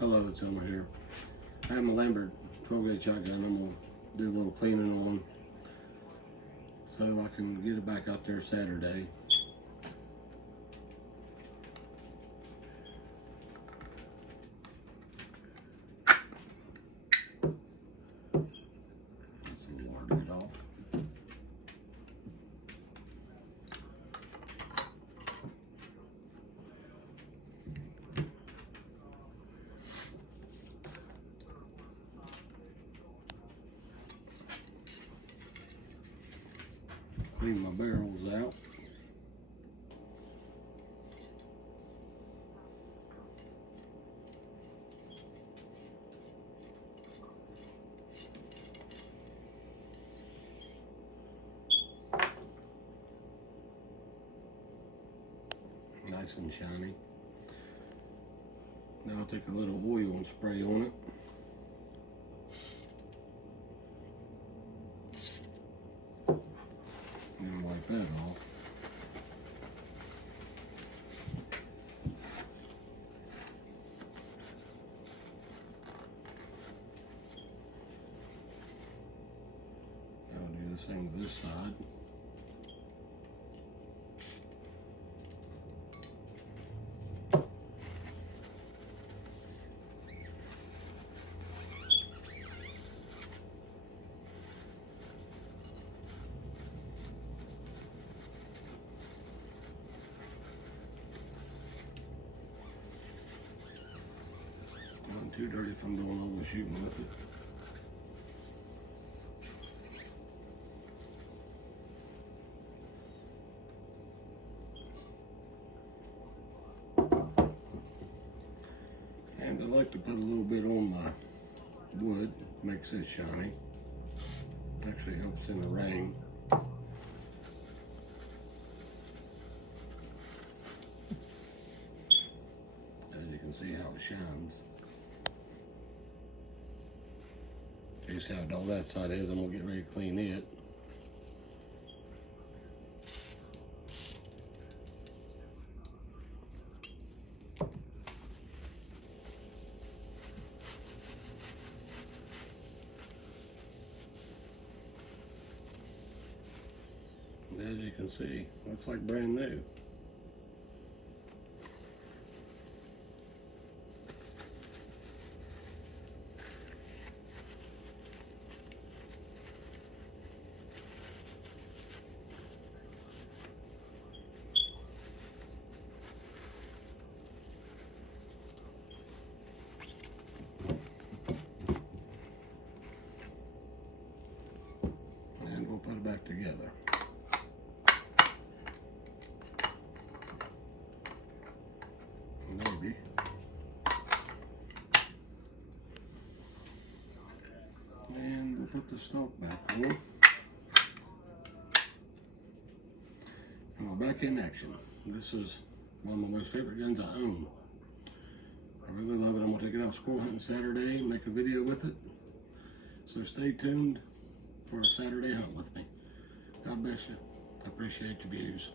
Hello, it's Elmer here. I have my lanber 12 gauge shotgun. I'm going to do a little cleaning on so I can get it back out there Saturday. That's a little hard to get off. Clean my barrels out. Nice and shiny. Now I'll take a little oil and spray on it. And wipe that off. I'll do the same with this side. Not too dirty if I'm doing all the shooting with it. And I like to put a little bit on my wood, makes it shiny. Actually helps in the rain. As you can see how it shines. You see how dull that side is. I'm gonna get ready to clean it. And as you can see, looks like brand new. And we'll put it back together. Maybe. And we'll put the stock back on. And we're back in action. This is one of my most favorite guns I own. I really love it. I'm gonna take it out squirrel hunting Saturday and make a video with it. So stay tuned for a Saturday hunt with me. God bless you. I appreciate your views.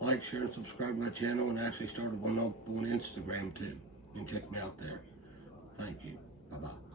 Like, share, and subscribe to my channel, and I actually started one up on Instagram too. You can check me out there. Thank you. Bye-bye.